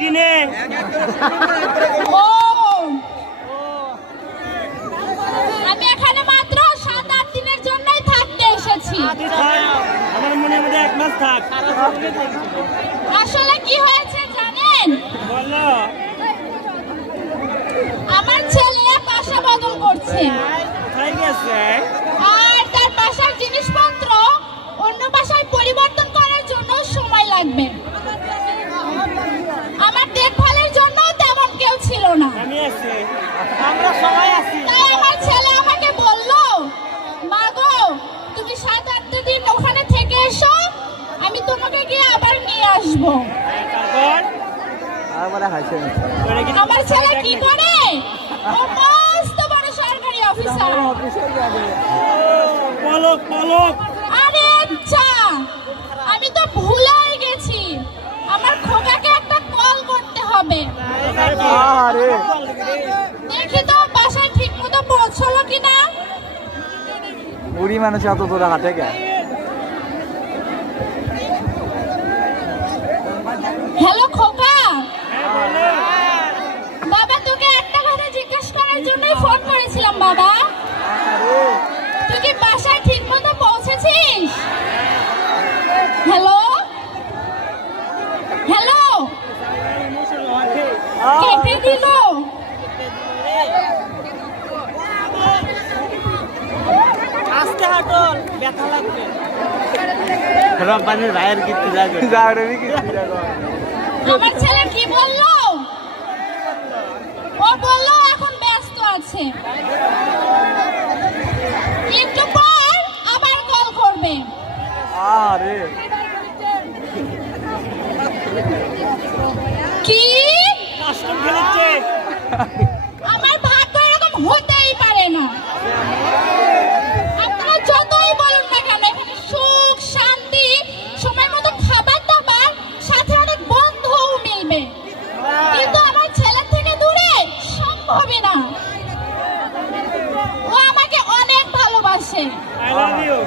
কিনে ও আমি এখানে মাত্র 7-8 দিনের জন্যই থাকতে এসেছি। আমার মনে মধ্যে 1 মাস থাক। আসলে কি হয়েছে জানেন? বলো। আমার ছেলে বাসা বদল করছে। কোথায় গেছে? আর তার বাসার জিনিসপত্র অন্য বাসায় পরিবর্তন করার জন্য সময় লাগবে। আমার দেখভালের জন্য তেমন কেউ ছিল না। আমি আছি, আমরা সবাই আছি। তাই আমার ছেলে আমাকে বলল, মা গো তুমি 7-8 দিন ওখানে থেকে এসো, আমি তোমাকে গিয়ে আবার নিয়ে আসবো। তারপর আমার ছেলে কি করে? ও মস্ত বড় সরকারি অফিসার। পলক পলক। আরে আচ্ছা, আমি তো ভুলেই গেছি, আমার খোকাকে একটা কল করতে হবে। দেখি তো বাসায় ঠিক মতো পৌঁছলো কিনা। বুড়ি মানুষ অত তোরা হাতে গে। হ্যালো খোকা, বাবা তোকে একটা কথা জিজ্ঞেস করার জন্যই ফোন করেছিলাম বাবা। তুই কি বাসায় ঠিক মতো পৌঁছেছিস? হ্যালো হ্যালো, কেটে দিল। আস্তে হাঁটো, ব্যথা লাগবে। রব্বানির ভাইয়ের কিচ্ছু যাবে আমার ছেলে কি বললো? ও বললো এখন ব্যস্ত আছে, একটু পর আবার কল করবে। আরে কি কাস্টম খেলেছে। আমার ভাগ্য এরকম হতেই পারে না। আপনারা যতই বলুন না কেন, এখানে সুখ শান্তি, সময় মতো খাবার দাবার, সাথে অনেক বন্ধুও মিলবে, কিন্তু আমার ছেলের থেকে দূরে সম্ভবই না। ও আমাকে অনেক ভালোবাসে। I love you.